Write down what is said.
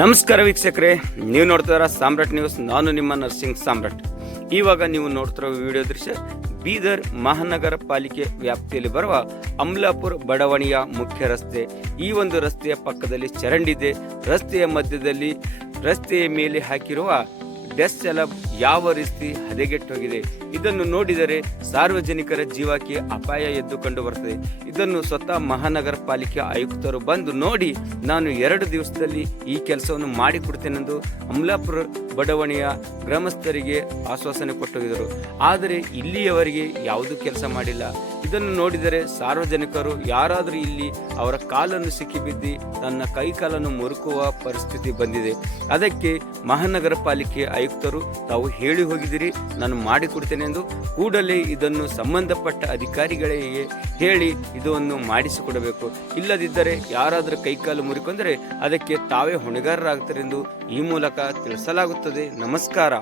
ನಮಸ್ಕಾರ ವೀಕ್ಷಕರೇ, ನೀವು ನೋಡ್ತಾರ ಸಾಮ್ರಾಟ್ ನ್ಯೂಸ್. ನಾನು ನಿಮ್ಮ ನರ್ಸಿಂಗ್ ಸಾಮ್ರಾಟ್. ಇವಾಗ ನೀವು ನೋಡ್ತಿರೋ ವಿಡಿಯೋ ದೃಶ್ಯ ಬೀದರ್ ಮಹಾನಗರ ಪಾಲಿಕೆ ವ್ಯಾಪ್ತಿಯಲ್ಲಿ ಬರುವ ಅಮಲಾಪುರ ಬಡಾವಣೆಯ ಮುಖ್ಯ ರಸ್ತೆ. ಈ ಒಂದು ರಸ್ತೆಯ ಪಕ್ಕದಲ್ಲಿ ಚರಂಡಿ ಇದೆ. ರಸ್ತೆಯ ಮಧ್ಯದಲ್ಲಿ ರಸ್ತೆಯ ಮೇಲೆ ಹಾಕಿರುವ ಡೆಸ್ಟ್ ಎಲ್ಲ ಯಾವ ರೀತಿ ಹದಗೆಟ್ಟೋಗಿದೆ. ಇದನ್ನು ನೋಡಿದರೆ ಸಾರ್ವಜನಿಕರ ಜೀವಕ್ಕೆ ಅಪಾಯ ಎದ್ದು ಕಂಡು ಬರ್ತದೆ. ಇದನ್ನು ಸ್ವತಃ ಮಹಾನಗರ ಪಾಲಿಕೆ ಆಯುಕ್ತರು ಬಂದು ನೋಡಿ ನಾನು 2 ದಿವಸದಲ್ಲಿ ಈ ಕೆಲಸವನ್ನು ಮಾಡಿಕೊಡ್ತೇನೆಂದು ಅಮಲಾಪುರ ಬಡಾವಣೆಯ ಗ್ರಾಮಸ್ಥರಿಗೆ ಆಶ್ವಾಸನೆ ಕೊಟ್ಟಿದ್ದರು. ಆದರೆ ಇಲ್ಲಿಯವರೆಗೆ ಯಾವುದೂ ಕೆಲಸ ಮಾಡಿಲ್ಲ. ಇದನ್ನು ನೋಡಿದರೆ ಸಾರ್ವಜನಿಕರು ಯಾರಾದರೂ ಇಲ್ಲಿ ಅವರ ಕಾಲನ್ನು ಸಿಕ್ಕಿಬಿದ್ದು ತನ್ನ ಕೈ ಕಾಲನ್ನು ಮುರುಕುವ ಪರಿಸ್ಥಿತಿ ಬಂದಿದೆ. ಅದಕ್ಕೆ ಮಹಾನಗರ ಪಾಲಿಕೆ ಆಯುಕ್ತರು ತಾವು ಹೇಳಿ ಹೋಗಿದ್ದೀರಿ, ನಾನು ಮಾಡಿಕೊಡ್ತೇನೆ ಎಂದು ಕೂಡಲೇ ಇದನ್ನು ಸಂಬಂಧಪಟ್ಟ ಅಧಿಕಾರಿಗಳಿಗೆ ಹೇಳಿ ಇದನ್ನು ಮಾಡಿಸಿಕೊಡಬೇಕು. ಇಲ್ಲದಿದ್ದರೆ ಯಾರಾದರೂ ಕೈಕಾಲು ಮುರಿಕೊಂಡರೆ ಅದಕ್ಕೆ ತಾವೇ ಹೊಣೆಗಾರರಾಗುತ್ತಾರೆ ಎಂದು ಈ ಮೂಲಕ ತಿಳಿಸಲಾಗುತ್ತದೆ. ನಮಸ್ಕಾರ.